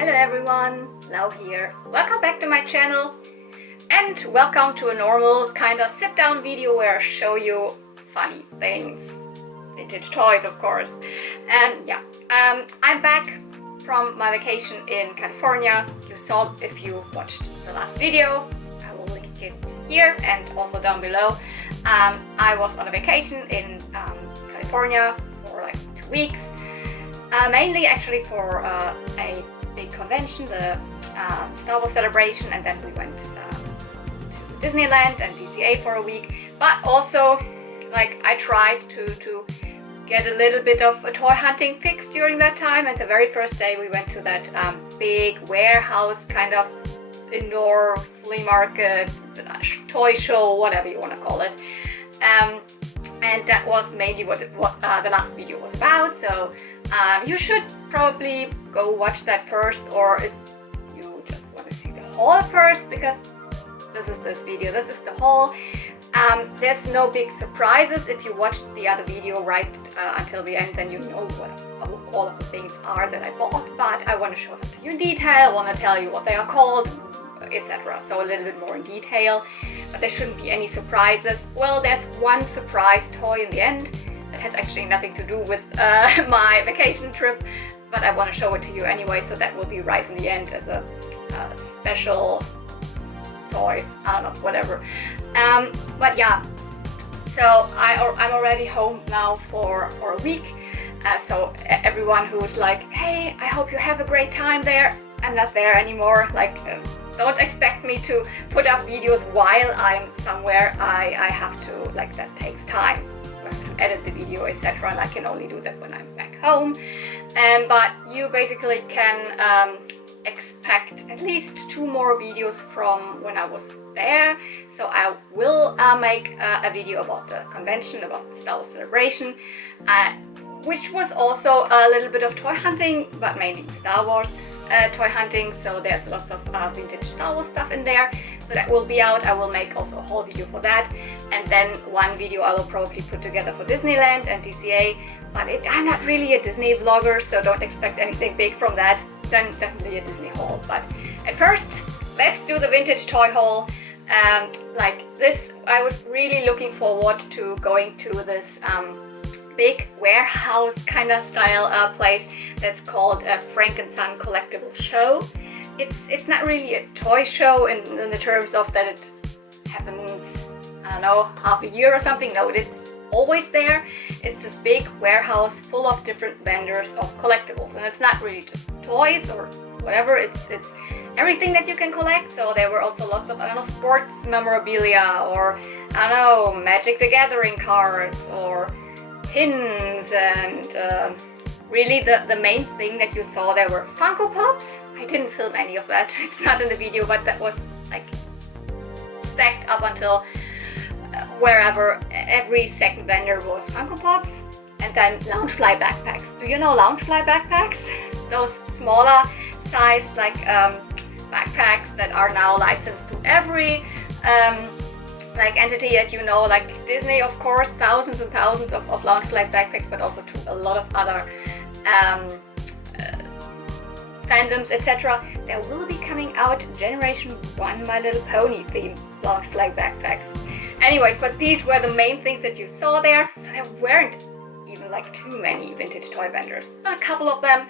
Hello everyone, Lau here. Welcome back to my channel and welcome to a normal kind of sit down video where I show you funny things. Vintage toys, of course. And yeah, I'm back from my vacation in California. You saw if you watched the last video. I will link it here and also down below. I was on a vacation in California for like 2 weeks. Mainly actually for a big convention, the Star Wars celebration, and then we went to Disneyland and DCA for a week. But also, like, I tried to get a little bit of a toy hunting fix during that time. And the very first day we went to that big warehouse kind of indoor flea market, toy show, whatever you want to call it. And that was mainly what the last video was about. So you should probably go watch that first, or if you just want to see the haul first, because this is the haul. There's no big surprises. If you watched the other video right until the end, then you know what all of the things are that I bought, but I want to show them to you in detail. I want to tell you what they are called, etc. So a little bit more in detail, but there shouldn't be any surprises. Well, there's one surprise toy in the end that has actually nothing to do with my vacation trip, but I want to show it to you anyway, so that will be right in the end as a special toy, I don't know, whatever. But yeah, so I'm already home now for a week, so everyone who's like, hey, I hope you have a great time there, I'm not there anymore. Like, don't expect me to put up videos while I'm somewhere. I have to, like, that takes time. I have to edit the video, etc. and I can only do that when I'm back home. But you basically can expect at least 2 more videos from when I was there. So I will make a video about the convention, about the Star Wars celebration, which was also a little bit of toy hunting, but mainly Star Wars toy hunting. So there's lots of vintage Star Wars stuff in there. So that will be out. I will make also a whole video for that, and then one video I will probably put together for Disneyland and DCA. But I'm not really a Disney vlogger, so don't expect anything big from that. Then definitely a Disney haul. But at first, let's do the vintage toy haul. Like this, I was really looking forward to going to this big warehouse kind of style place that's called Son Collectible Show. It's not really a toy show in the terms of that it happens, I don't know, half a year or something. No, it's always there. It's this big warehouse full of different vendors of collectibles, and it's not really just toys or whatever. It's everything that you can collect. So there were also lots of, I don't know, sports memorabilia, or I don't know, Magic the Gathering cards, or pins, and really the main thing that you saw there were Funko Pops. I didn't film any of that. It's not in the video, but that was like stacked up until wherever. Every second vendor was Funko Pops. And then Loungefly backpacks. Do you know Loungefly backpacks? Those smaller sized like backpacks that are now licensed to every like entity that you know, like Disney, of course, thousands and thousands of Loungefly backpacks, but also to a lot of other fandoms, etc. There will be coming out Generation 1 My Little Pony themed Loungefly backpacks. Anyways, but these were the main things that you saw there. So there weren't even like too many vintage toy vendors, but a couple of them.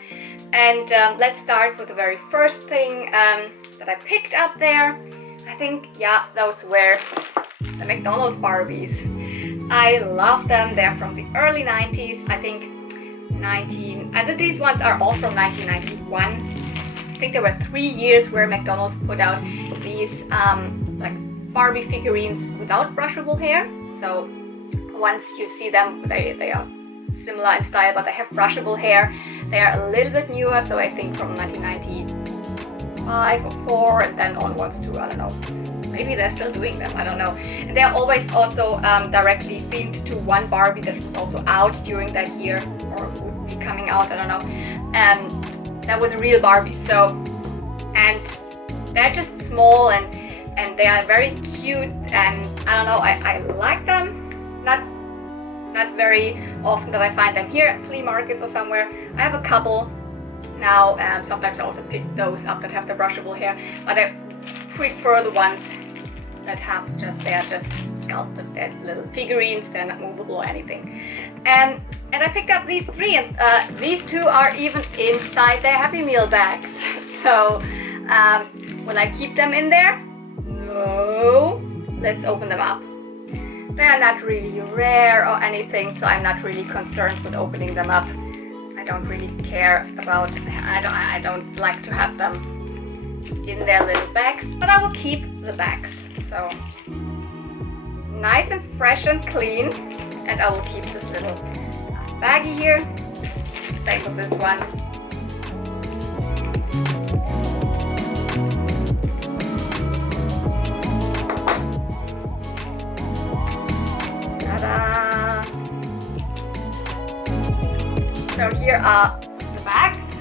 And let's start with the very first thing that I picked up there. I think, yeah, those were the McDonald's Barbies. I love them. They're from the early 90s. I think these ones are all from 1991. I think there were 3 years where McDonald's put out these like Barbie figurines without brushable hair. So once you see them, they are similar in style, but they have brushable hair. They are a little bit newer, so I think from 1995 or 4, and then onwards to, I don't know, maybe they're still doing them, I don't know. And they're always also directly themed to one Barbie that was also out during that year, or would be coming out, I don't know. And that was a real Barbie. So, and they're just small and they are very cute, and I don't know, I like them. Not very often that I find them here at flea markets or somewhere. I have a couple, Now, sometimes I also pick those up that have the brushable hair, but I prefer the ones that have they're just sculpted, they're little figurines, they're not movable or anything. And I picked up these three, and these two are even inside their Happy Meal bags. So, will I keep them in there? No. Let's open them up. They are not really rare or anything, so I'm not really concerned with opening them up. I don't really care about, I don't like to have them in their little bags, but I will keep the bags. So nice and fresh and clean, and I will keep this little baggie here. Same with this one. Ta-da! So here are the bags.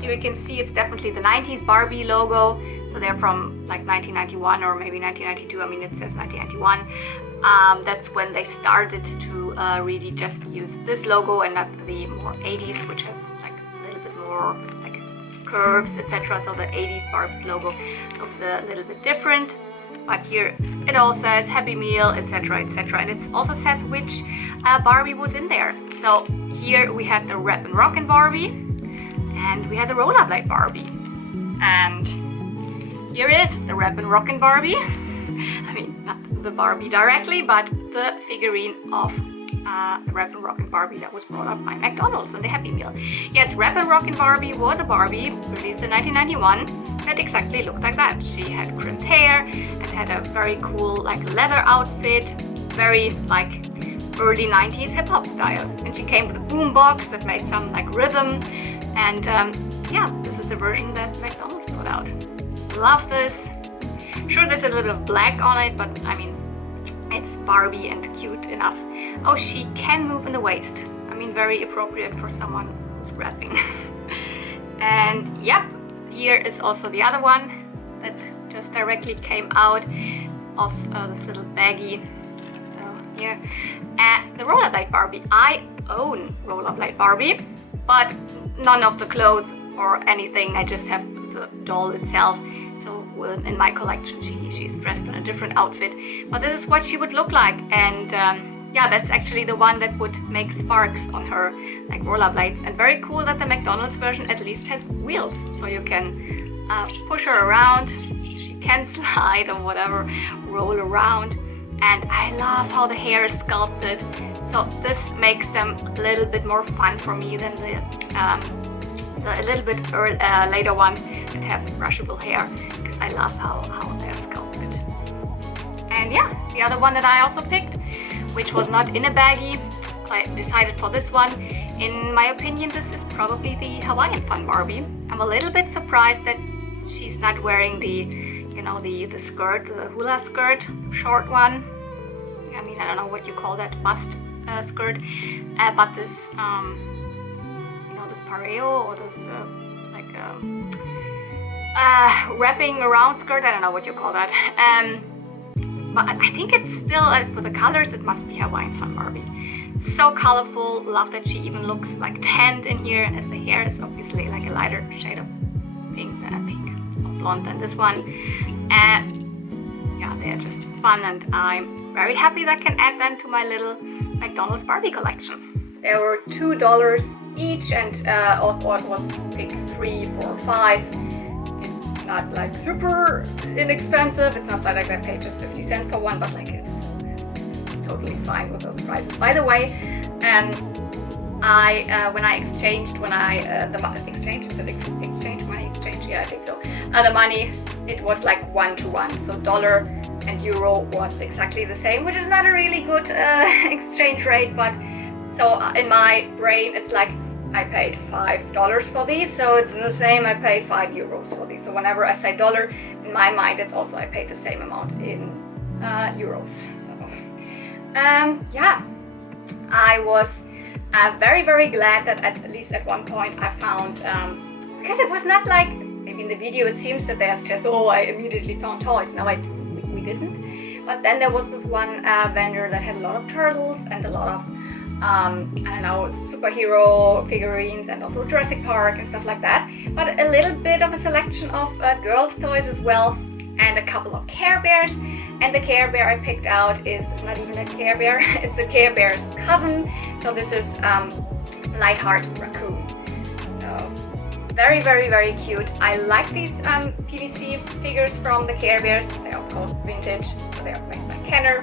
Here you can see it's definitely the 90s Barbie logo. So they're from like 1991 or maybe 1992. I mean, it says 1991. That's when they started to really just use this logo and not the more 80s, which has like a little bit more like curves, etc. So the 80s Barbie's logo looks a little bit different. But here it all says Happy Meal, etc., etc. And it also says which Barbie was in there. So here we had the Rap and Rockin' Barbie, and we had the Rollerblade Barbie. And here is the Rap and Rockin' Barbie. I mean, not the Barbie directly, but the figurine of the Rap and Rockin' Barbie that was brought up by McDonald's and the Happy Meal. Yes, Rap and Rockin' Barbie was a Barbie released in 1991 that exactly looked like that. She had crimped hair and had a very cool like leather outfit, very like early 90s hip-hop style. And she came with a boombox that made some like rhythm. And yeah, this is the version that McDonald's put out. Love this. Sure, there's a little bit of black on it, but I mean, it's Barbie and cute enough. Oh, she can move in the waist. I mean, very appropriate for someone who's rapping. And yep, here is also the other one that just directly came out of this little baggie. So here, the Rollerblade Barbie. I own Rollerblade Barbie, but none of the clothes or anything. I just have the doll itself. So in my collection, she's dressed in a different outfit, but this is what she would look like. And yeah, that's actually the one that would make sparks on her, like rollerblades. And very cool that the McDonald's version at least has wheels, so you can push her around. She can slide or whatever, roll around. And I love how the hair is sculpted. So this makes them a little bit more fun for me than the a little bit later ones that have brushable hair, because I love how they're sculpted. And yeah, the other one that I also picked, which was not in a baggie, I decided for this one. In my opinion, this is probably the Hawaiian Fun Barbie. I'm a little bit surprised that she's not wearing the, you know, the skirt, the hula skirt, short one. I mean, I don't know what you call that, bust skirt, but this pareo or this wrapping around skirt, I don't know what you call that. But I think it's still, with the colors, it must be Hawaiian Fun Barbie. So colorful, love that she even looks like tanned in here, as the hair is obviously like a lighter shade of pink than a pink or blonde than this one. And yeah, they're just fun, and I'm very happy that I can add them to my little McDonald's Barbie collection. There were $2 each, and of what was pick 3, 4, 5. It's not like super inexpensive. It's not like I paid just 50 cents for one, but like it's totally fine with those prices. By the way, when I exchanged, exchange money exchange, yeah, I think so. The money, it was like 1-to-1, so dollar and euro was exactly the same, which is not a really good exchange rate, but. So in my brain, it's like I paid $5 for these, so it's the same. I paid €5 for these. So whenever I say dollar, in my mind, it's also I paid the same amount in euros. So yeah, I was very, very glad that at least at one point I found, because it was not like, maybe in the video it seems that there's just, oh, I immediately found toys. No, we didn't. But then there was this one vendor that had a lot of turtles and a lot of I don't know, superhero figurines and also Jurassic Park and stuff like that. But a little bit of a selection of girls' toys as well, and a couple of Care Bears. And the Care Bear I picked out is not even a Care Bear, it's a Care Bear's cousin. So this is Lightheart Raccoon. So very, very, very cute. I like these PVC figures from the Care Bears. They are of course vintage, so they are made by Kenner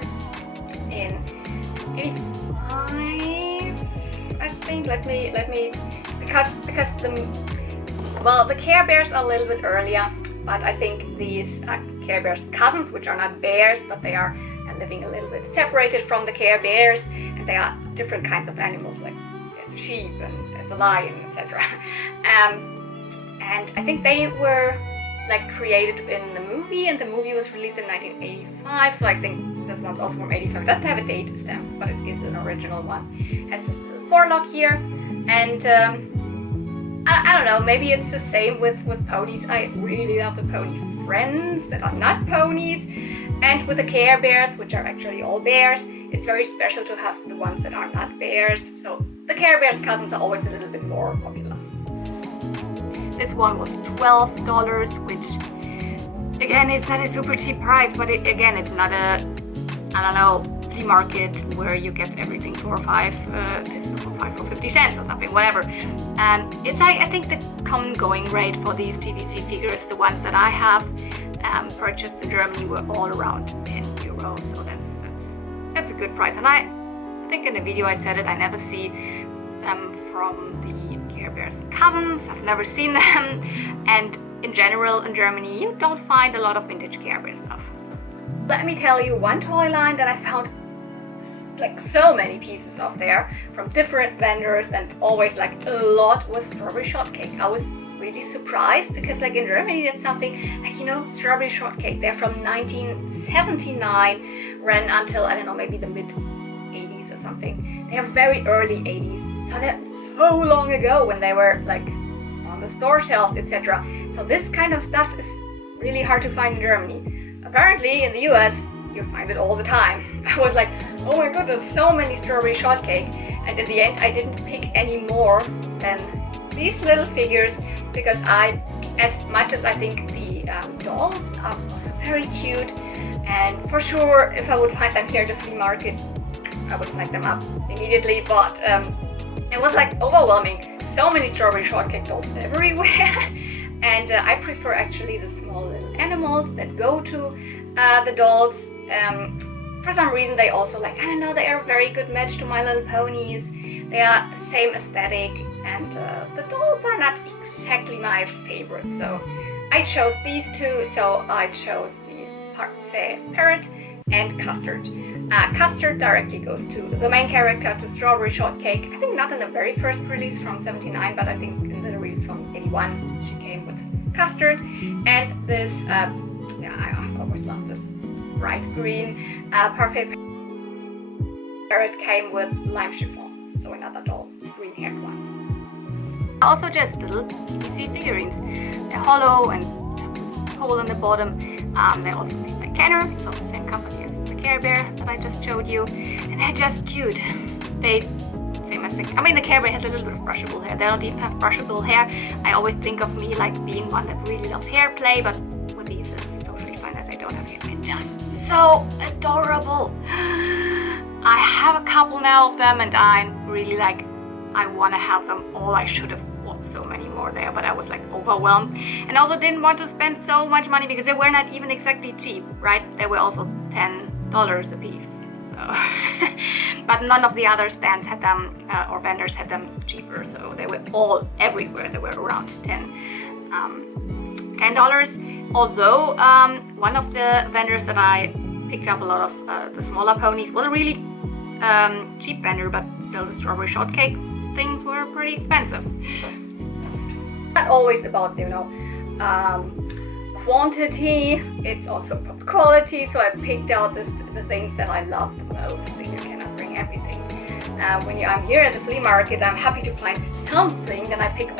in 85, I think. Let me because the Care Bears are a little bit earlier, but I think these are Care Bears cousins, which are not bears, but they are living a little bit separated from the Care Bears, and they are different kinds of animals, like there's a sheep and there's a lion, etc. And I think they were like created in the movie, and the movie was released in 1985, so I think this one's also from 85. It doesn't have a date stamp, but it is an original one. It has this little forelock here, and I don't know, maybe it's the same with ponies. I really love the pony friends that are not ponies, and with the Care Bears, which are actually all bears, it's very special to have the ones that are not bears, so the Care Bears cousins are always a little bit more popular. This one was $12, which again, it's not a super cheap price, but it's not a, I don't know, flea market where you get everything for 50 cents or something, whatever. It's like, I think the common going rate for these PVC figures, the ones that I have purchased in Germany, were all around 10 euros, so that's a good price. And I think in the video I said it, I never see them from the Care Bears cousins. I've never seen them, and in general in Germany you don't find a lot of vintage Care Bear stuff. Let me tell you one toy line that I found like so many pieces of there from different vendors, and always like a lot was Strawberry Shortcake. I was really surprised because like in Germany that's something like, you know, Strawberry Shortcake, they're from 1979, ran until, I don't know, maybe the mid 80s or something. They are very early 80s, so that's so long ago when they were like on the store shelves, etc. So this kind of stuff is really hard to find in Germany. Apparently in the US you find it all the time. I was like, oh my goodness, so many Strawberry Shortcake, and in the end I didn't pick any more than these little figures, because as much as I think the dolls are also very cute, and for sure if I would find them here at the flea market I would snag them up immediately, but it was like overwhelming. So many Strawberry Shortcake dolls everywhere. And I prefer actually the small little animals that go to the dolls. For some reason they also, like, I don't know, they are a very good match to My Little Ponies. They are the same aesthetic, and the dolls are not exactly my favorite. So I chose these two. So I chose the Parfait Parrot and Custard. Custard directly goes to the main character, to Strawberry Shortcake. I think not in the very first release from 79, but I think in the release from 81 she came with Custard. And this, I always love this bright green Parfait Parrot came with Lime Chiffon, so another doll, green haired one. Also just little PVC figurines. They're hollow and have this hole in the bottom. They're also made by Kenner, so the same company as the Care Bear that I just showed you, and they're just cute. They same as the Care Bear has a little bit of brushable hair. They don't even have brushable hair. I always think of me like being one that really loves hair play, but with these it's totally fine that they don't have hair. They're just so adorable. I have a couple now of them, and I'm really like, I want to have them all. I should have bought so many more there, but I was like overwhelmed, and also didn't want to spend so much money because they were not even exactly cheap, right? They were also $10 a piece. So, but none of the other stands had them, or vendors had them cheaper. So they were all everywhere. They were around $10. Although one of the vendors that I picked up a lot of the smaller ponies was a really cheap vendor, but still the Strawberry Shortcake things were pretty expensive. Not always about, you know, quantity, it's also about quality. So I picked out the things that I love the most, and you cannot bring everything. When I'm here at the flea market, I'm happy to find something, then I pick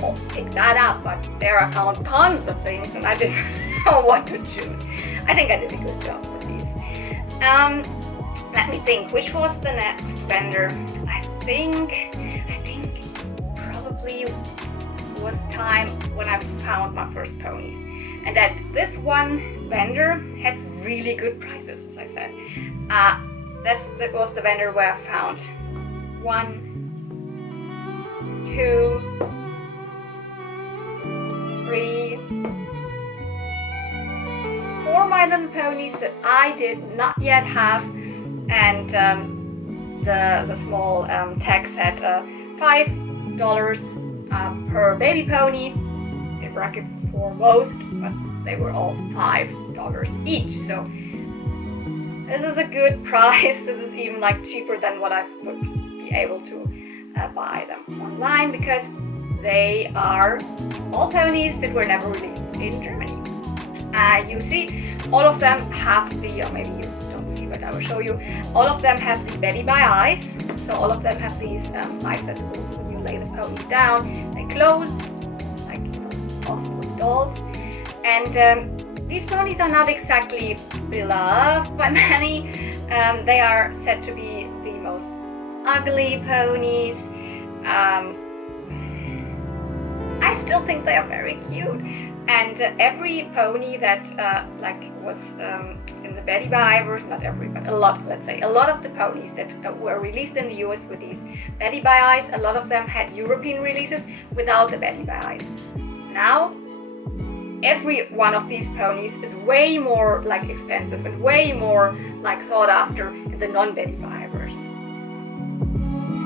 that up, but there I found tons of things and I didn't know what to choose. I think I did a good job with these. Let me think, which was the next vendor? I think probably was time when I found my first ponies, and that this one vendor had really good prices, as I said. That was the vendor where I found 1, 2, 3, 4 My Little Ponies that I did not yet have, and the small tag said $5 per baby pony, in brackets for most, but they were all $5 each. So this is a good price. This is even like cheaper than what I would be able to buy them online, because they are all ponies that were never released in Germany. You see, all of them have the, or maybe you don't see, but I will show you, all of them have the Betty by eyes. So all of them have these eyes that when you lay the pony down, they close, like, you know, often with dolls. And these ponies are not exactly beloved by many. They are said to be the most ugly ponies. I still think they are very cute, and every pony that was in the Betty by version, not every, but a lot, let's say, a lot of the ponies that were released in the US with these Betty by eyes, a lot of them had European releases without the Betty by eyes. Now, every one of these ponies is way more like expensive and way more like thought after in the non-Betty by version.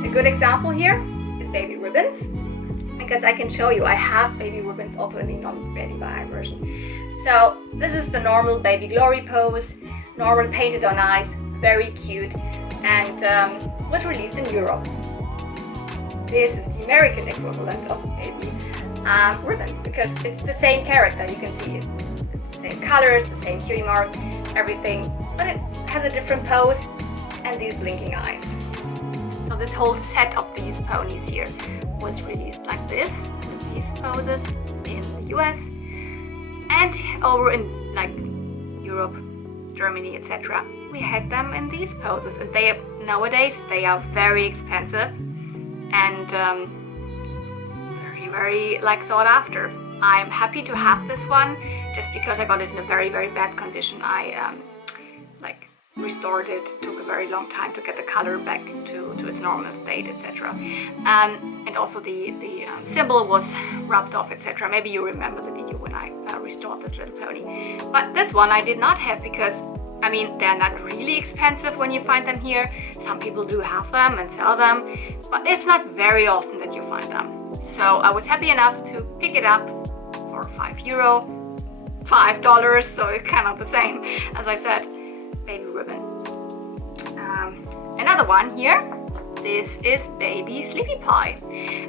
A good example here is Baby Ribbons, because I can show you I have Baby Ribbons also in the non-Betty by version. So this is the normal Baby Glory pose, normal painted on eyes, very cute, and was released in Europe. This is the American equivalent of Baby Ribbon, because it's the same character. You can see it, the same colors, the same cutie mark, everything, but it has a different pose and these blinking eyes. So this whole set of these ponies here was released like this, with these poses in the US, and over in like Europe, Germany, etc. we had them in these poses, and they nowadays they are very expensive and very like thought after. I'm happy to have this one just because I got it in a very bad condition. I restored it, took a very long time to get the color back to its normal state, etc. And also the symbol was rubbed off, etc. Maybe you remember the video when I restored this little pony. But this one I did not have because, I mean, they're not really expensive when you find them here. Some people do have them and sell them, but it's not very often that you find them. So I was happy enough to pick it up for €5, $5, so it's kind of the same as I said. Baby Ribbon. Another one here, this is Baby Sleepy Pie,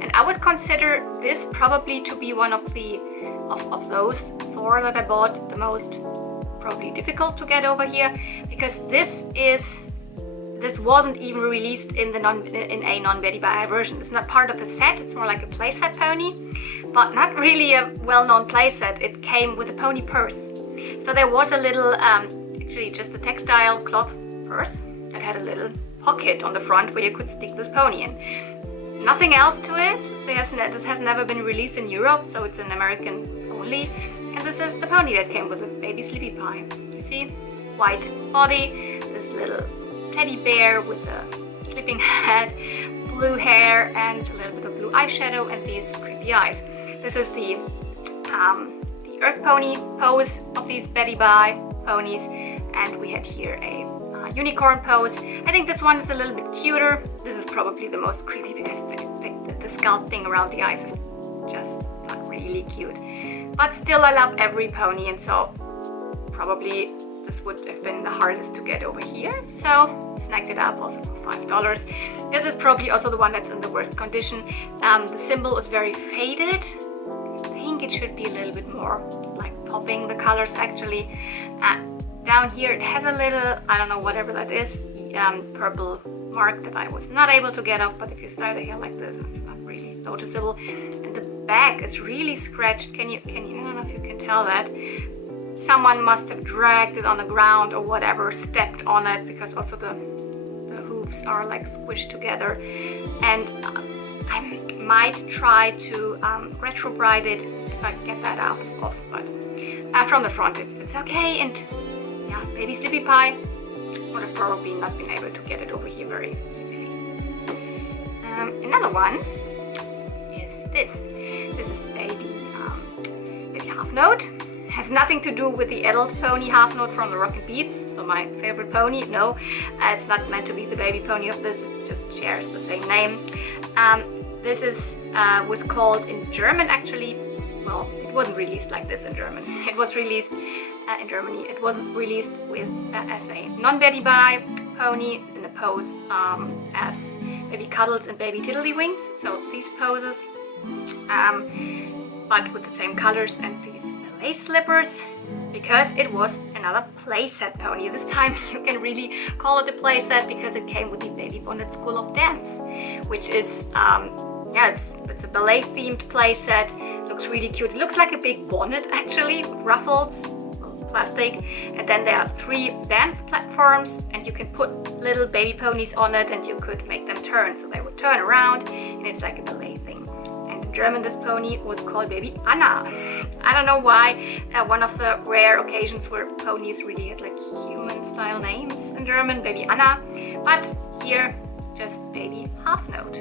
and I would consider this probably to be one of the of those 4 that I bought the most probably difficult to get over here, because this wasn't even released in a non-Betty by Eye version. It's not part of a set, it's more like a playset pony, but not really a well-known playset. It came with a pony purse. So there was a little actually just a textile cloth purse that had a little pocket on the front where you could stick this pony in. Nothing else to it. This has never been released in Europe, so it's an American only. And this is the pony that came with a Baby Sleepy Pie. You see, white body, this little teddy bear with a sleeping head, blue hair, and a little bit of blue eyeshadow, and these creepy eyes. This is the Earth Pony pose of these Betty by ponies, and we had here a unicorn pose. I think this one is a little bit cuter. This is probably the most creepy because the sculpting around the eyes is just not really cute. But still, I love every pony, and so probably this would have been the hardest to get over here. So snagged it up also for $5. This is probably also the one that's in the worst condition. The symbol is very faded. I think it should be a little bit more like popping the colors actually. Down here it has a little, I don't know, whatever that is, purple mark that I was not able to get off, but if you style the hair like this, it's not really noticeable. And the back is really scratched. Can you, I don't know if you can tell that. Someone must have dragged it on the ground or whatever, stepped on it, because also the hoof roofs are like squished together, and I might try to retrobride it if I get that out of, but from the front it's okay. And yeah, baby Sleepy Pie would have probably not been able to get it over here very easily. Another one is this. This is baby Half Note. Has nothing to do with the adult pony Half Note from the Rocket Beats, so my favorite pony. No, it's not meant to be the baby pony of this, it just shares the same name. This is was called in German actually, well, it wasn't released like this in German. It was released in Germany. It was released with as a non-Betty Bye pony in a pose as baby Cuddles and baby Tiddlywinks. So these poses, but with the same colors and these lace slippers, because it was another playset pony. This time you can really call it a playset because it came with the Baby Bonnet School of Dance, which is yeah, it's a ballet themed playset. Looks really cute. It looks like a big bonnet actually, with ruffles, plastic, and then there are 3 dance platforms, and you can put little baby ponies on it, and you could make them turn, so they would turn around, and it's like a ballet thing. And in German this pony was called Baby Anna. I don't know why, one of the rare occasions where ponies really had like human style names in German, Baby Anna, but here just Baby Half Note.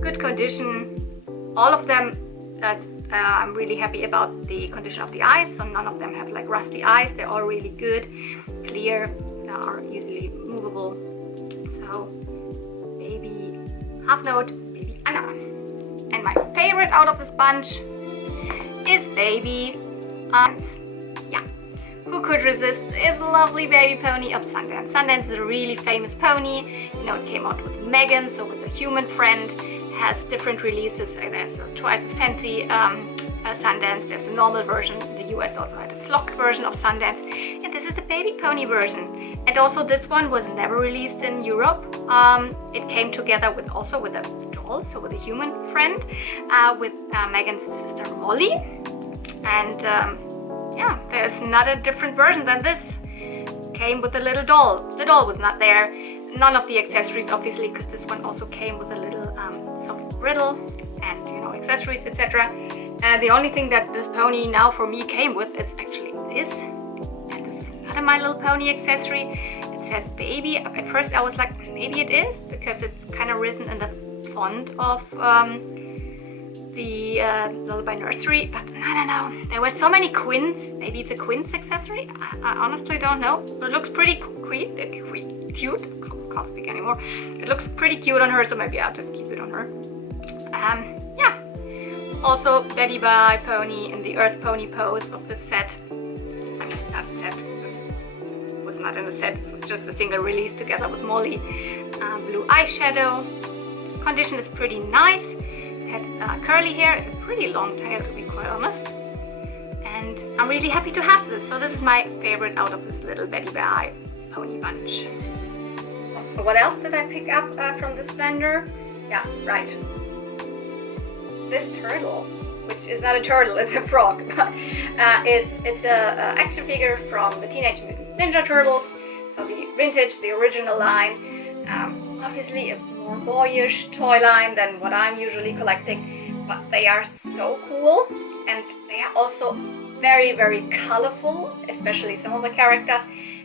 Good condition, all of them. I'm really happy about the condition of the eyes, so none of them have like rusty eyes. They're all really good, clear, they are easily movable. So Baby Half Note, Baby Anna. And my favorite out of this bunch is Baby yeah, who could resist this lovely baby pony of Sundance. Sundance is a really famous pony. You know, it came out with Megan, so with a human friend. Has different releases. There's a twice as fancy Sundance, there's the normal version. The US also had a flocked version of Sundance, and this is the baby pony version. And also this one was never released in Europe. It came together with also with a doll, so with a human friend, with Megan's sister Molly. And yeah, there's not a different version than this. Came with a little doll. The doll was not there. None of the accessories, obviously, because this one also came with a little soft riddle and, you know, accessories, etc. The only thing that this pony now for me came with is actually this. And this is not a My Little Pony accessory. It says baby. At first I was like, maybe it is, because it's kind of written in the font of the Lullaby Nursery, but I don't know. There were so many quins. Maybe it's a quins accessory. I honestly don't know. It looks pretty cute. Can't speak anymore. It looks pretty cute on her, so maybe I'll just keep it on her. Yeah. Also, Betty Bye pony in the Earth Pony pose of the set. I mean, that set. This was not in the set. This was just a single release together with Molly. Blue eyeshadow. Condition is pretty nice. It had curly hair and a pretty long tail, to be quite honest. And I'm really happy to have this. So this is my favorite out of this little Betty Bye pony bunch. What else did I pick up from this vendor? Yeah, right. This turtle, which is not a turtle, it's a frog. But it's a action figure from the Teenage Mutant Ninja Turtles. So the vintage, the original line. Obviously a more boyish toy line than what I'm usually collecting. But they are so cool, and they are also very, very colorful, especially some of the characters.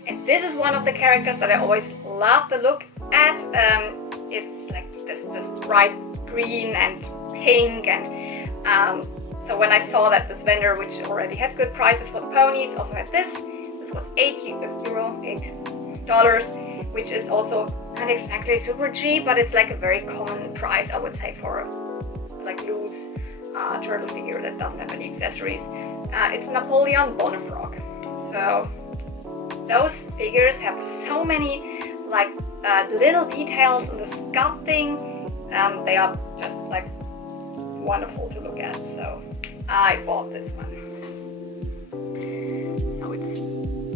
And this is one of the characters that I always love to look at. It's like this bright green and pink, and so when I saw that this vendor, which already had good prices for the ponies, also had this was $8, which is also not exactly super cheap, but it's like a very common price, I would say, for a like loose turtle figure that doesn't have any accessories. It's Napoleon Bonafrog. So those figures have so many like little details in the sculpting. They are just like wonderful to look at. So I bought this one. So it's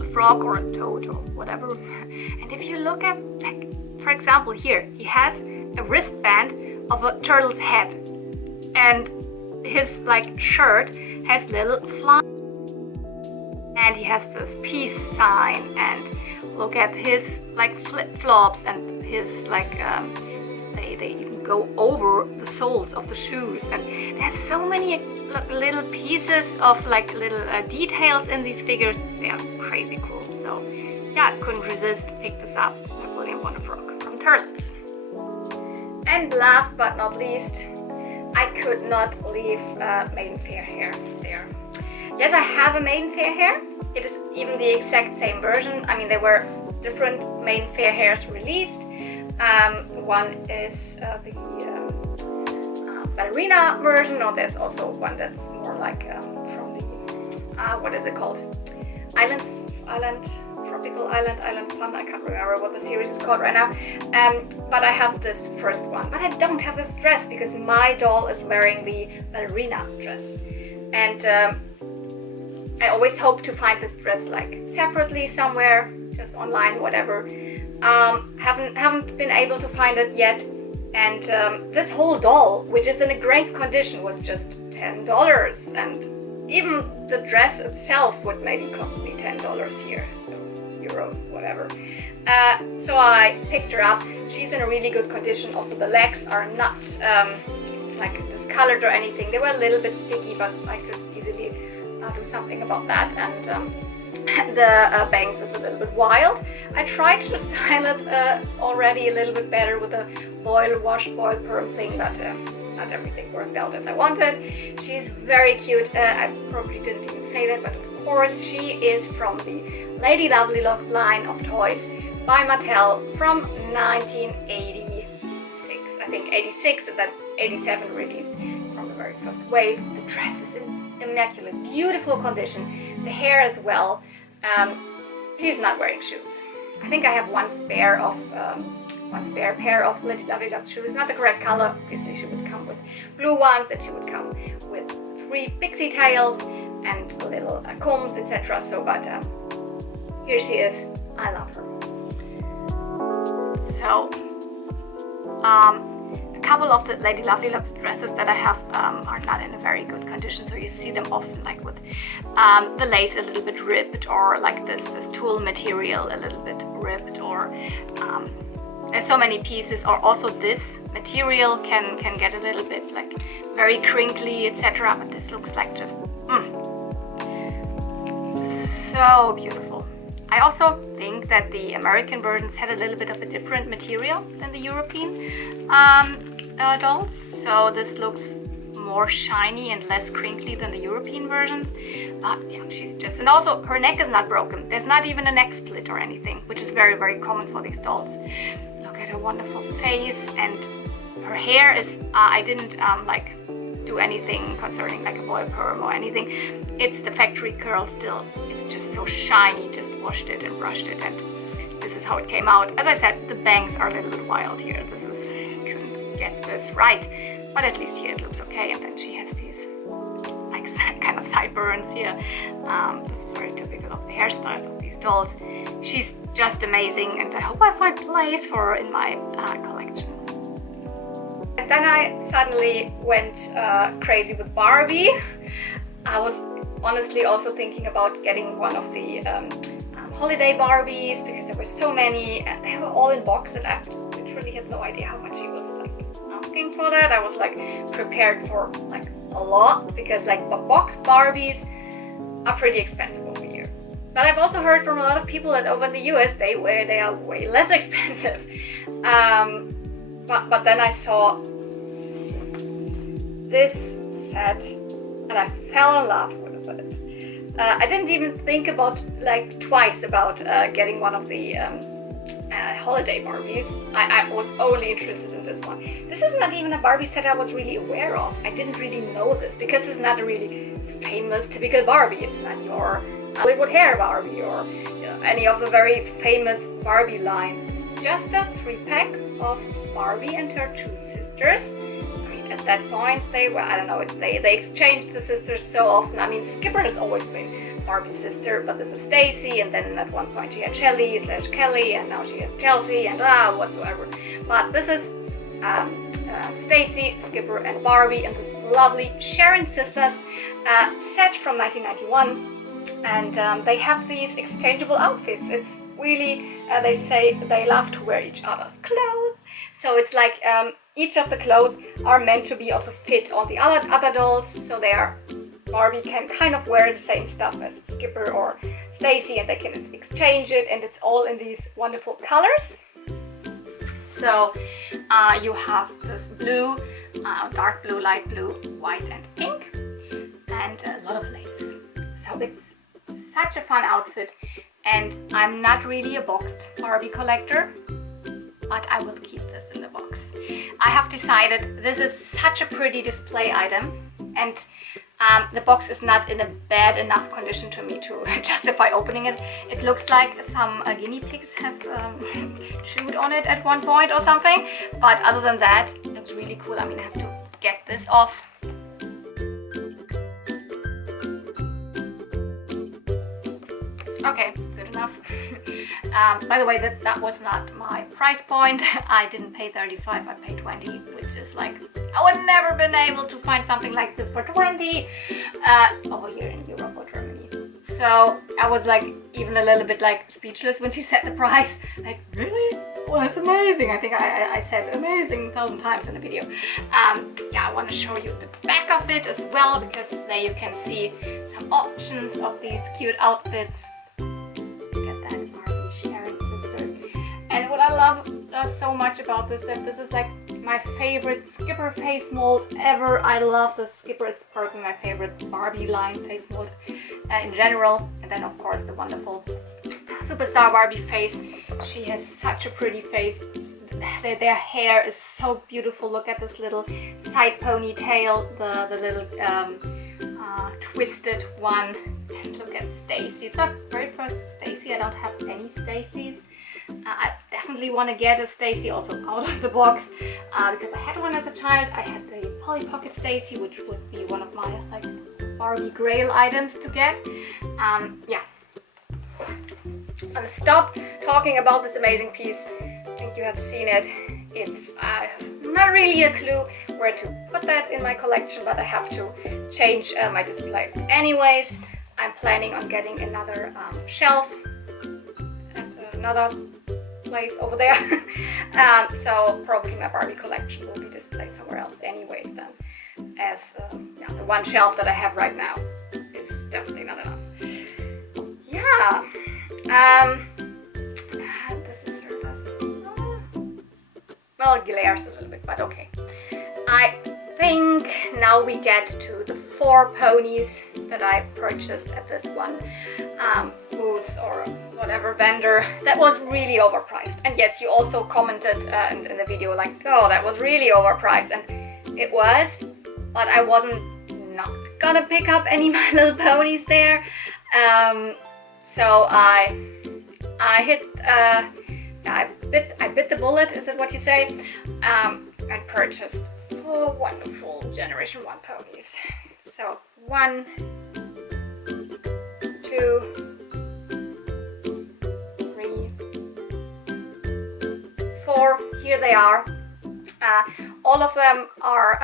a frog or a toad or whatever. And if you look at, like, for example, here he has a wristband of a turtle's head, and his like shirt has little flies. And he has this peace sign and look at his like flip-flops and his like they even go over the soles of the shoes, and there's so many little pieces of like little details in these figures. They are crazy cool. So yeah, couldn't resist, pick this up. Napoleon Bonaparte from Turtles. And last but not least, I could not leave Maidenfair hair there. Yes, I have a Maidenfair hair. It is even the exact same version. I mean, there were different Maidenfair hairs released. One is the Ballerina version, or there's also one that's more like from the, what is it called? Tropical Island Fun. I can't remember what the series is called right now. But I have this first one. But I don't have this dress because my doll is wearing the Ballerina dress. And I always hope to find this dress like separately somewhere, just online, whatever. Haven't been able to find it yet. And this whole doll, which is in a great condition, was just $10. And even the dress itself would maybe cost me $10 here. Euros, whatever. So I picked her up. She's in a really good condition. Also the legs are not like discolored or anything. They were a little bit sticky, but I could easily do something about that. And the bangs is a little bit wild. I tried to style it already a little bit better with a wash, boil, perm thing, but not everything worked out as I wanted. She's very cute. I probably didn't even say that, but of course she is from the Lady Lovelocks line of toys by Mattel from 1986. I think 86 and then 87 released from the very first wave. The dress is in immaculate, beautiful condition. The hair as well. She's not wearing shoes. I think I have one spare pair of Lady Lovelocks shoes. Not the correct color. Obviously she would come with blue ones, and she would come with 3 pixie tails and little combs, etc. So, but here she is. I love her. So, a couple of the Lady Lovelocks dresses that I have are not in a very good condition. So you see them often like with the lace a little bit ripped, or like this tulle material a little bit ripped, or there's so many pieces. Or also this material can get a little bit like very crinkly, etc. But this looks like just so beautiful. I also think that the American versions had a little bit of a different material than the European dolls. So this looks more shiny and less crinkly than the European versions. But yeah, she's just... And also, her neck is not broken. There's not even a neck split or anything, which is very, very common for these dolls. Look at her wonderful face, and her hair is... I didn't like do anything concerning like a boil perm or anything. It's the factory curl still. It's just so shiny. Just washed it and brushed it, and this is how it came out. As I said, the bangs are a little bit wild here. Couldn't get this right, but at least here it looks okay. And then she has these like kind of sideburns here. This is very typical of the hairstyles of these dolls. She's just amazing, and I hope I find place for her in my collection. And then I suddenly went crazy with Barbie. I was honestly also thinking about getting one of the holiday Barbies, because there were so many and they were all in box, and I literally had no idea how much she was like asking for that. I was like prepared for like a lot, because like boxed Barbies are pretty expensive over here. But I've also heard from a lot of people that over in the US they are way less expensive. But then I saw this set and I fell in love with it. I didn't even think about like twice about getting one of the holiday Barbies. I was only interested in this one. This is not even a Barbie set I was really aware of. I didn't really know this because it's not a really famous typical Barbie. It's not your Hollywood hair Barbie or any of the very famous Barbie lines. It's just a 3-pack of Barbie and her 2 sisters. At that point, they were, I don't know, they exchanged the sisters so often. I mean, Skipper has always been Barbie's sister, but this is Stacy, and then at one point she had Kelly, and now she has Chelsea, and whatsoever. But this is Stacy, Skipper, and Barbie, and this lovely Sharon Sisters set from 1991. And they have these exchangeable outfits. It's really, they say they love to wear each other's clothes. So it's like each of the clothes are meant to be also fit on the other dolls. So Barbie can kind of wear the same stuff as Skipper or Stacy, and they can exchange it, and it's all in these wonderful colors. So you have this blue, dark blue, light blue, white and pink, and a lot of lace. So it's such a fun outfit, and I'm not really a boxed Barbie collector, but I will keep this in the box. I have decided this is such a pretty display item, and the box is not in a bad enough condition to me to justify opening it. It looks like some guinea pigs have chewed on it at one point or something, but other than that, it looks really cool. I mean, I have to get this off. Okay, good enough. By the way, that was not my price point. I didn't pay 35, I paid 20, which is like, I would never been able to find something like this for 20 over here in Europe or Germany. So I was like even a little bit like speechless when she said the price. Like, really? Well, that's amazing. I think I said amazing 1,000 times in the video. Yeah, I want to show you the back of it as well, because there you can see some options of these cute outfits. Look at that, Barbie sharing sisters. And what I love so much about this, that this is like my favorite Skipper face mold ever. I love the Skipper. It's probably my favorite Barbie line face mold in general. And then of course the wonderful Superstar Barbie face. She has such a pretty face. Their hair is so beautiful. Look at this little side ponytail, the little twisted one. And look at Stacy. It's my very first Stacy. I don't have any Stacys. I definitely want to get a Stacy also out of the box, because I had one as a child. I had the Polly Pocket Stacy, which would be one of my like Barbie Grail items to get. Yeah. I'm gonna stop talking about this amazing piece. I think you have seen it. It's not really a clue where to put that in my collection, but I have to change my display anyways. I'm planning on getting another shelf at another place over there. So probably my Barbie collection will be displayed somewhere else anyways then, as yeah, the one shelf that I have right now is definitely not enough. Yeah. This is well, it glares a little bit, but okay. I think now we get to the 4 ponies that I purchased at this one booth or whatever vendor that was really overpriced. And yes, you also commented in the video like, oh, that was really overpriced, and it was, but I wasn't not gonna pick up any My Little Ponies there. So I bit the bullet, is that what you say? And purchased 4 wonderful Generation 1 ponies. So 1, 2, 3, 4. Here they are. All of them are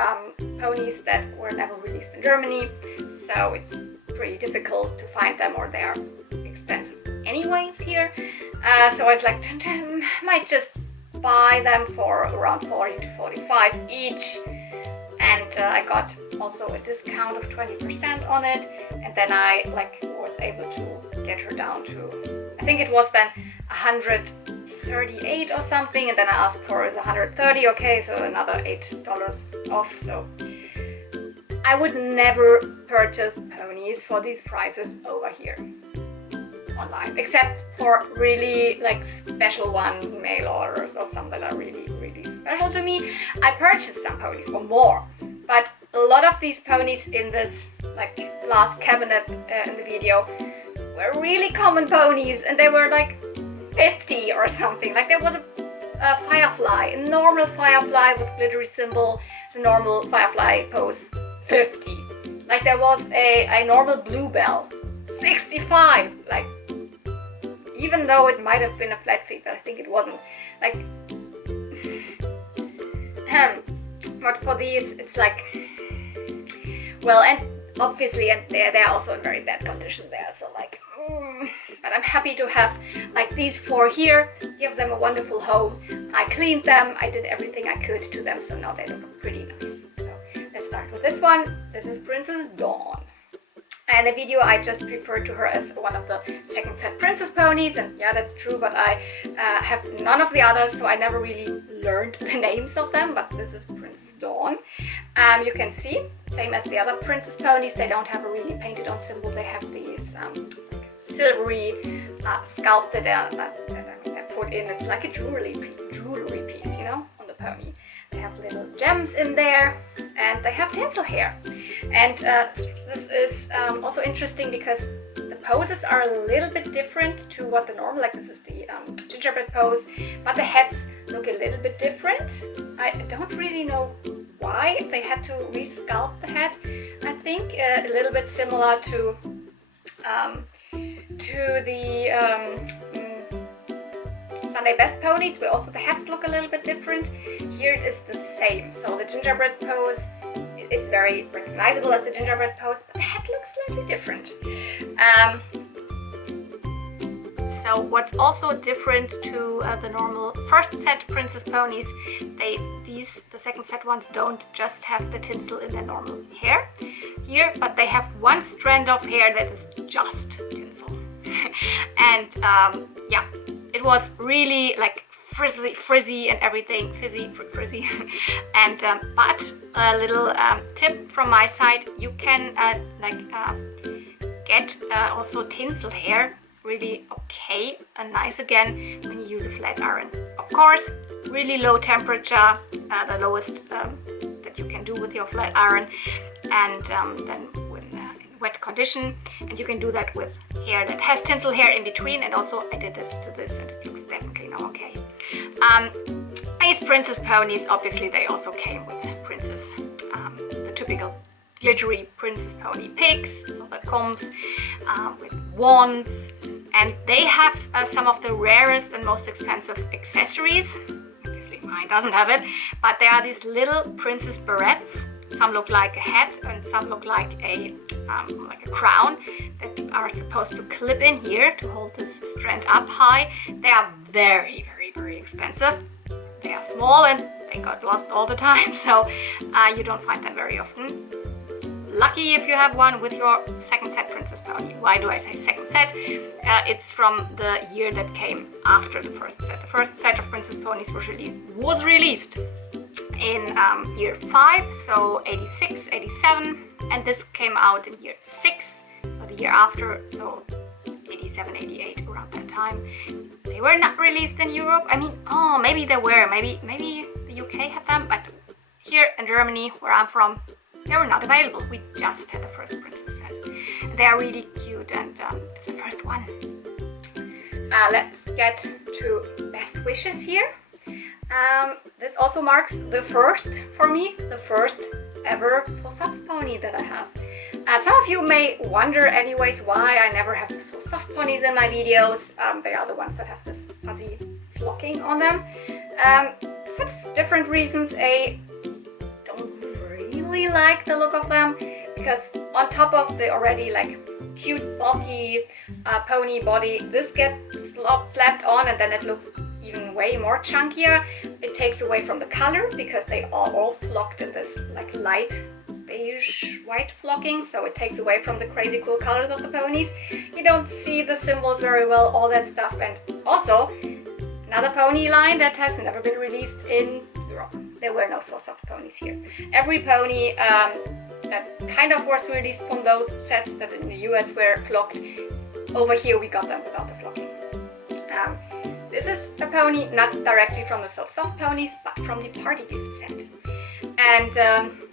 ponies that were never released in Germany, so it's pretty difficult to find them, or they are expensive anyways here. So I was like, might just buy them for around 40 to 45 each, and I got also a discount of 20% on it, and then I was able to get her down to, I think it was then 138 or something, and then I asked for 130. Okay, so another $8 off. So I would never purchase ponies for these prices over here online, except for really like special ones, mail orders or some that are really, really special to me. I purchased some ponies for more, but a lot of these ponies in this like last cabinet in the video were really common ponies, and they were like 50 or something. Like there was a firefly, a normal firefly with glittery symbol, the normal firefly pose, 50. Like there was a normal bluebell, 65. Like, even though it might have been a flat fee, but I think it wasn't. Like, but for these, it's like, well, and obviously, and they're also in very bad condition there, so like, but I'm happy to have like these 4 here, give them a wonderful home. I cleaned them, I did everything I could to them, so now they look pretty nice. So let's start with this one. This is Princess Dawn. And the video, I just referred to her as one of the second set princess ponies, and yeah, that's true, but I have none of the others, so I never really learned the names of them, but this is Princess Dawn. You can see, same as the other princess ponies, they don't have a really painted on symbol, they have these silvery sculpted that put in. It's like a jewelry piece, you know, on the pony. They have little gems in there, and they have tinsel hair. And this is also interesting because the poses are a little bit different to what the normal, like this is the gingerbread pose, but the heads look a little bit different. I don't really know why they had to resculpt the head. I think a little bit similar to the Sunday Best ponies, where also the heads look a little bit different. Here it is the same. So the gingerbread pose, it's very recognizable as the gingerbread pose, but the head looks slightly different. So what's also different to the normal first set princess ponies, the second set ones don't just have the tinsel in their normal hair here, but they have one strand of hair that is just tinsel. And yeah, it was really like frizzy and everything, frizzy. And but a little tip from my side, you can get also tinsel hair really okay and nice again when you use a flat iron. Of course, really low temperature, the lowest that you can do with your flat iron, and then when in wet condition, and you can do that with hair that has tinsel hair in between. And also I did this to this, and it looks definitely now okay. These princess ponies, obviously they also came with princess, the typical glittery princess pony pigs, so the combs with wands, and they have some of the rarest and most expensive accessories. Obviously mine doesn't have it, but there are these little princess barrettes. Some look like a hat and some look like a crown that are supposed to clip in here to hold this strand up high. They are very, very, very expensive. They are small and they got lost all the time, so you don't find them very often. Lucky if you have one with your second set princess pony. Why do I say second set? It's from the year that came after the first set. The first set of princess ponies was released in year 5, so 86, 87, and this came out in year 6, so the year after, so 87, 88, around that time. They were not released in Europe. I mean, oh, maybe they were, maybe the UK had them, but here in Germany, where I'm from, they were not available. We just had the first princess set. They are really cute, and it's the first one. Let's get to best wishes here. This also marks the first, for me, the first ever So Soft pony that I have. Some of you may wonder anyways why I never have So Soft ponies in my videos. They are the ones that have this fuzzy flocking on them. For different reasons. I don't really like the look of them, because on top of the already like cute bulky pony body, this gets slapped on and then it looks even way more chunkier. It takes away from the color because they are all flocked in this like light beige white flocking, so it takes away from the crazy cool colors of the ponies. You don't see the symbols very well, all that stuff. And also another pony line that has never been released in Europe. There were no So Soft ponies here. Every pony that kind of was released from those sets that in the US were flocked, over here we got them without the flocking. This is a pony not directly from the So Soft ponies, but from the party gift set. And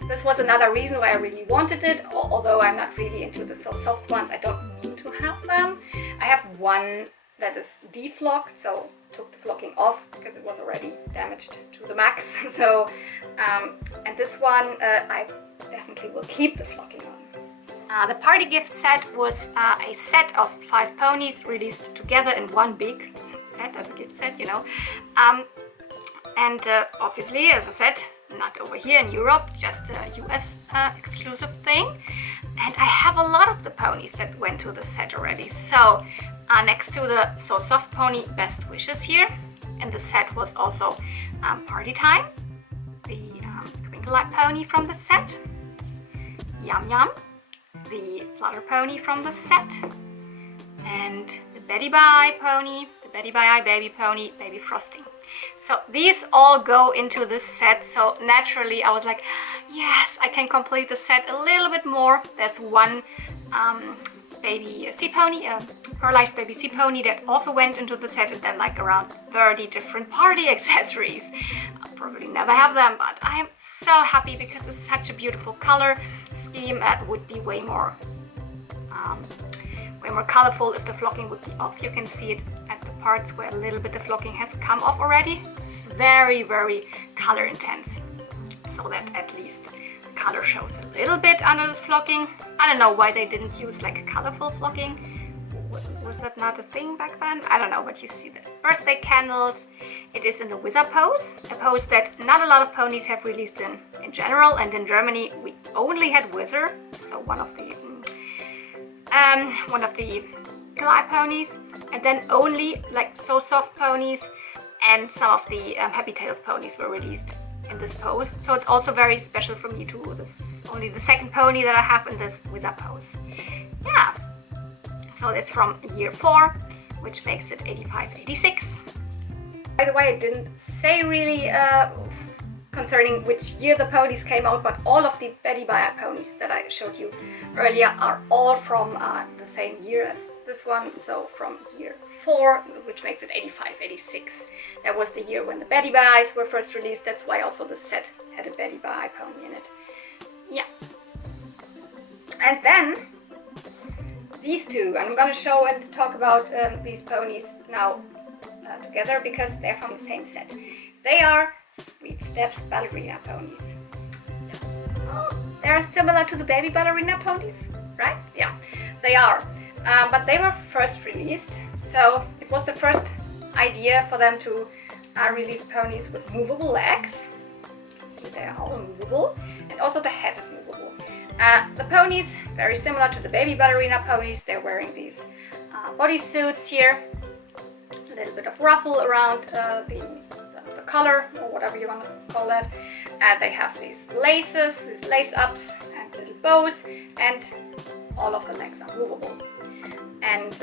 this was another reason why I really wanted it, although I'm not really into the So Soft ones. I don't need to have them. I have one that is deflocked, so took the flocking off because it was already damaged to the max. So, and this one I definitely will keep the flocking on. The party gift set was a set of 5 ponies released together in one big set as a gift set, you know. And obviously, as I said, not over here in Europe, just a US exclusive thing. And I have a lot of the ponies that went to the set already. So next to the So Soft pony, Best Wishes here. And the set was also Party Time, the Twinkle Light pony from the set, Yum Yum, the Flutter pony from the set, and the Betty Bye pony, the Betty Bye baby pony, Baby Frosting. So these all go into this set, so naturally I was like, yes, I can complete the set a little bit more. There's one baby sea pony, pearlized baby sea pony that also went into the set, and then like around 30 different party accessories. I'll probably never have them, but I am so happy because it's such a beautiful color scheme. It would be way more colorful if the flocking would be off. You can see it at the parts where a little bit of flocking has come off already. It's very, very color intense, so that at least the color shows a little bit under this flocking. I don't know why they didn't use like a colorful flocking. Was that not a thing back then? I don't know, but you see the birthday candles. It is in the Wizard pose, a pose that not a lot of ponies have released in general, and in Germany we only had Wizard, so one of the Glide ponies, and then only like So Soft ponies and some of the Happy Tailed ponies were released in this pose. So it's also very special for me too. This is only the second pony that I have in this Wizard pose. Yeah. So it's from year 4, which makes it 85-86. By the way, I didn't say really concerning which year the ponies came out, but all of the Betty Bye ponies that I showed you earlier are all from the same year as this one, so from year 4, which makes it 85-86. That was the year when the Betty Byes were first released. That's why also the set had a Betty Bye pony in it. Yeah. And then these two, I'm gonna show and talk about these ponies now together because they're from the same set. They are Sweet Steps Ballerina ponies. Yes. Oh, they're similar to the baby ballerina ponies, right? Yeah, they are. But they were first released, so it was the first idea for them to release ponies with movable legs. See, they are all movable, and also the head is movable. The ponies, very similar to the baby ballerina ponies, they're wearing these bodysuits here, a little bit of ruffle around the collar, or whatever you want to call that. They have these laces, these lace ups and little bows, and all of the legs are movable. And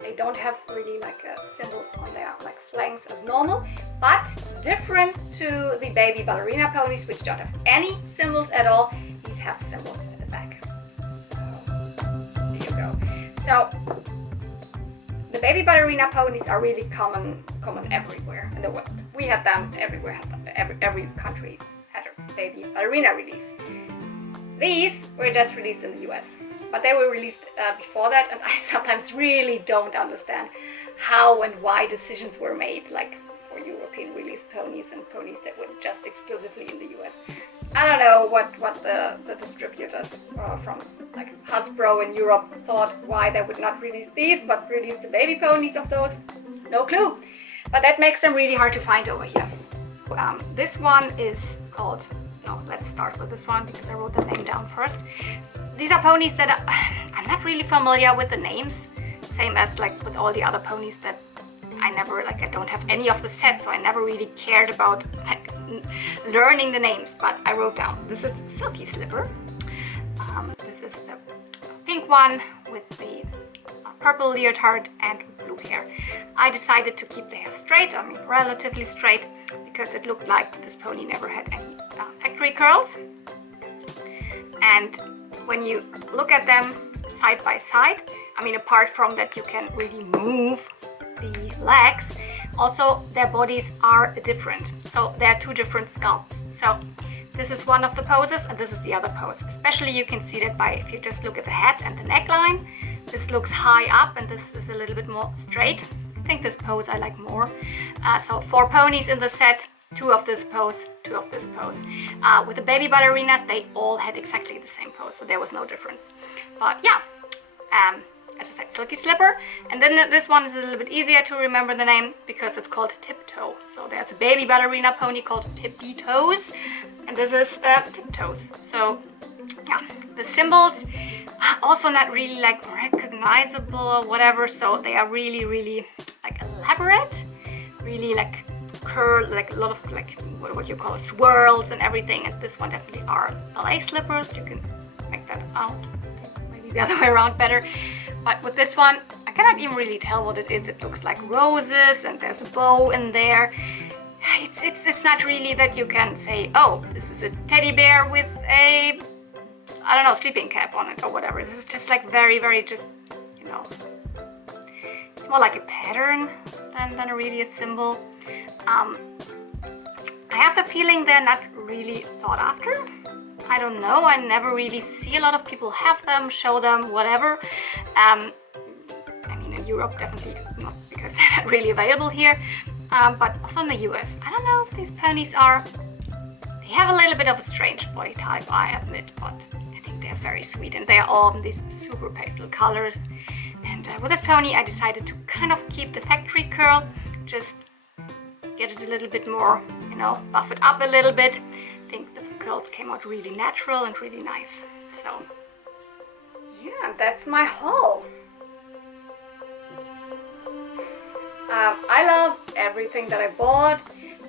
they don't have really like symbols on their like flanks as normal, but different to the baby ballerina ponies, which don't have any symbols at all. These have symbols at the back. So there you go. So the baby ballerina ponies are really common everywhere in the world. We had them everywhere. Every country had a baby ballerina release. These were just released in the US, but they were released before that, and I sometimes really don't understand how and why decisions were made, like for European released ponies and ponies that were just exclusively in the US. I don't know what the distributors from like Hasbro in Europe thought why they would not release these, but release the baby ponies of those. No clue. But that makes them really hard to find over here. This one is called, no, let's start with this one because I wrote the name down first. These are ponies that I'm not really familiar with the names, same as like with all the other ponies that I don't have any of the sets, so I never really cared about like learning the names, but I wrote down. This is Silky Slipper. This is the pink one with the purple leotard and blue hair. I decided to keep the hair straight, I mean relatively straight, because it looked like this pony never had any factory curls. And when you look at them side by side, I mean apart from that you can really move the legs, also their bodies are different. So there are two different sculpts. So this is one of the poses and this is the other pose. Especially you can see that by if you just look at the head and the neckline. This looks high up and this is a little bit more straight. I think this pose I like more. So 4 ponies in the set, 2 of this pose, 2 of this pose. With the baby ballerinas, they all had exactly the same pose, so there was no difference. But yeah, as I said, Silky Slipper. And then this one is a little bit easier to remember the name because it's called Tiptoe. So there's a baby ballerina pony called Tippy Toes, and this is Tiptoes. So yeah, the symbols also not really like recognizable or whatever, so they are really like elaborate, really like curl, like a lot of like what you call swirls and everything. And this one definitely are ballet slippers. You can make that out, maybe the other way around better. But with this one, I cannot even really tell what it is. It looks like roses and there's a bow in there. It's not really that you can say, oh, this is a teddy bear with a, I don't know, sleeping cap on it or whatever. This is just like very just, you know, it's more like a pattern than really a symbol. I have the feeling they're not really sought after. I don't know, I never really see a lot of people have them, show them, whatever. I mean, in Europe definitely not, because they're not really available here. But also in the US, I don't know if these ponies are, they have a little bit of a strange body type, I admit, but I think they're very sweet and they're all in these super pastel colors. And with this pony, I decided to kind of keep the factory curl, just get it a little bit more, you know, buff it up a little bit. I think the curls came out really natural and really nice. So yeah, that's my haul. I love everything that I bought,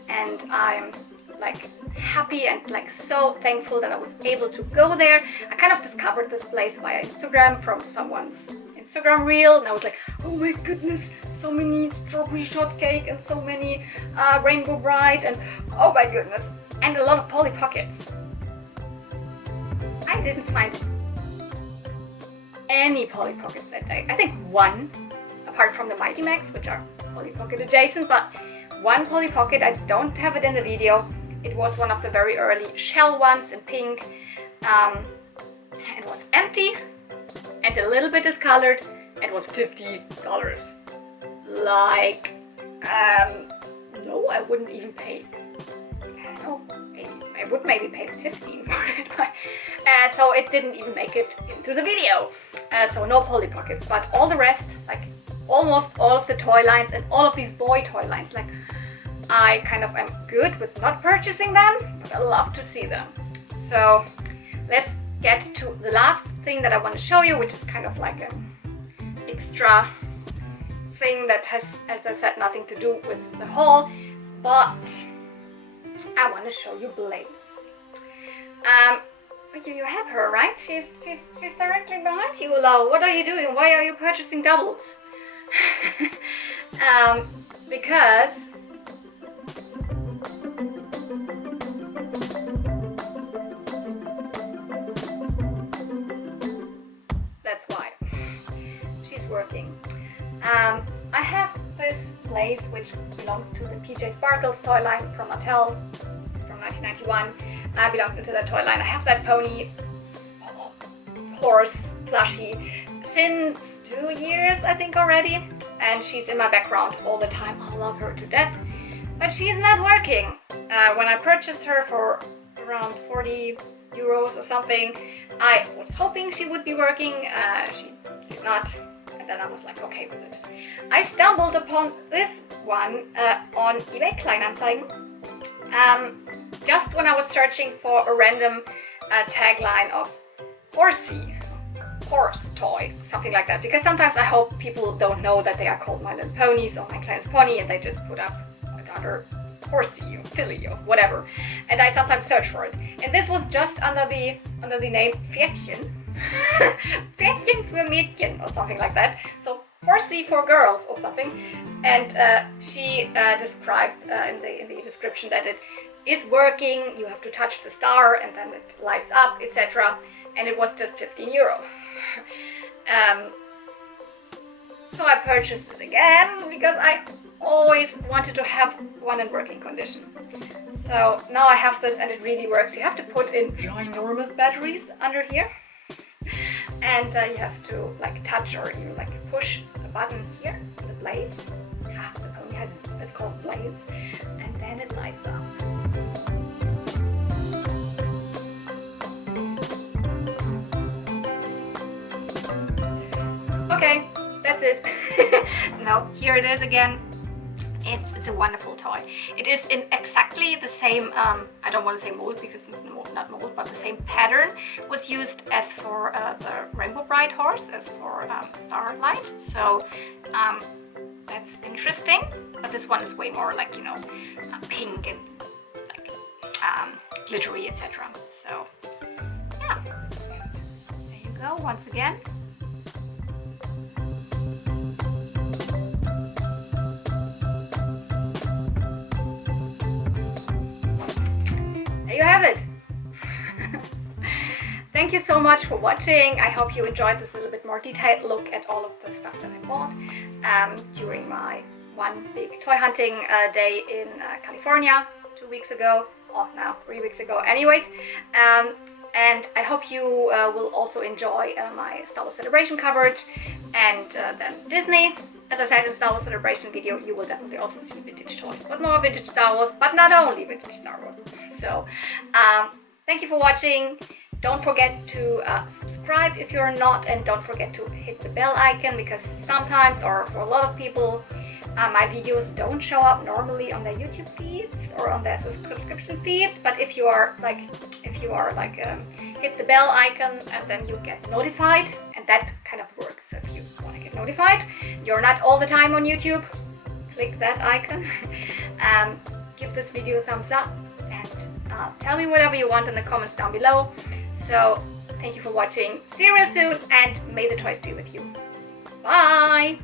and I'm like happy and like so thankful that I was able to go there. I kind of discovered this place via Instagram from someone's Instagram reel, and I was like, oh my goodness, so many strawberry shortcake and so many rainbow bright, and oh my goodness, and a lot of Polly Pockets. I didn't find any Polly Pockets that day. I think one, apart from the Mighty Max, which are Polly Pocket adjacent, but one Polly Pocket, I don't have it in the video. It was one of the very early shell ones in pink. It was empty and a little bit discolored. It was $50. Like, no, I wouldn't even pay. I don't know, maybe I would maybe pay 15 for it, but so it didn't even make it into the video. So no Polly Pockets, but all the rest, like almost all of the toy lines and all of these boy toy lines, like I kind of am good with not purchasing them, but I love to see them. So let's get to the last thing that I want to show you, which is kind of like an extra thing that has, as I said, nothing to do with the haul, but I want to show you Blaze. You have her, right? She's directly behind you, Lau. What are you doing? Why are you purchasing doubles? Because that's why. She's working. I have this Blaze, which belongs to the PJ Sparkles toy line from Mattel. It's from 1991. Belongs into that toy line. I have that pony, horse, plushie, since 2 years, I think, already. And she's in my background all the time. I love her to death. But she's not working. When I purchased her for around 40 euros or something, I was hoping she would be working. She did not. And then I was like, okay with it. I stumbled upon this one on eBay Kleinanzeigen. Just when I was searching for a random tagline of horsey, horse toy, something like that, because sometimes I hope people don't know that they are called My Little Ponies or My Klein's Pony, and they just put up another horsey or filly or whatever, and I sometimes search for it, and this was just under the name Pferdchen. Pferdchen für Mädchen or something like that, so horsey for girls or something. And she described in the description that it is working. You have to touch the star and then it lights up, etc. And it was just 15 euro. So I purchased it again because I always wanted to have one in working condition. So now I have this and it really works. You have to put in ginormous batteries under here. And you have to like touch or you like push the button here, the Blaze. The pony has, it's called Blaze. And then it lights up. Okay, that's it. Now here it is again. It's a wonderful toy. It is in exactly the same, I don't want to say mold because it's not mold, but the same pattern was used as for the Rainbow Bright horse, as for Starlight. So that's interesting. But this one is way more like, you know, pink and like glittery, etc. So yeah, there you go once again. There you have it. Thank you so much for watching. I hope you enjoyed this little bit more detailed look at all of the stuff that I bought during my one big toy hunting day in California 2 weeks ago, or now 3 weeks ago anyways. And I hope you will also enjoy my Star Wars Celebration coverage, and then Disney. As I said in Star Wars Celebration video, you will definitely also see vintage toys, but more vintage Star Wars, but not only vintage Star Wars. So thank you for watching. Don't forget to subscribe if you're not, and don't forget to hit the bell icon, because sometimes, or for a lot of people, my videos don't show up normally on their YouTube feeds or on their subscription feeds. But if you are like hit the bell icon and then you get notified, and that kind of works. So if you want to get notified, you're not all the time on YouTube, click that icon. Give this video a thumbs up, and tell me whatever you want in the comments down below. So thank you for watching. See you real soon, and may the toys be with you. Bye!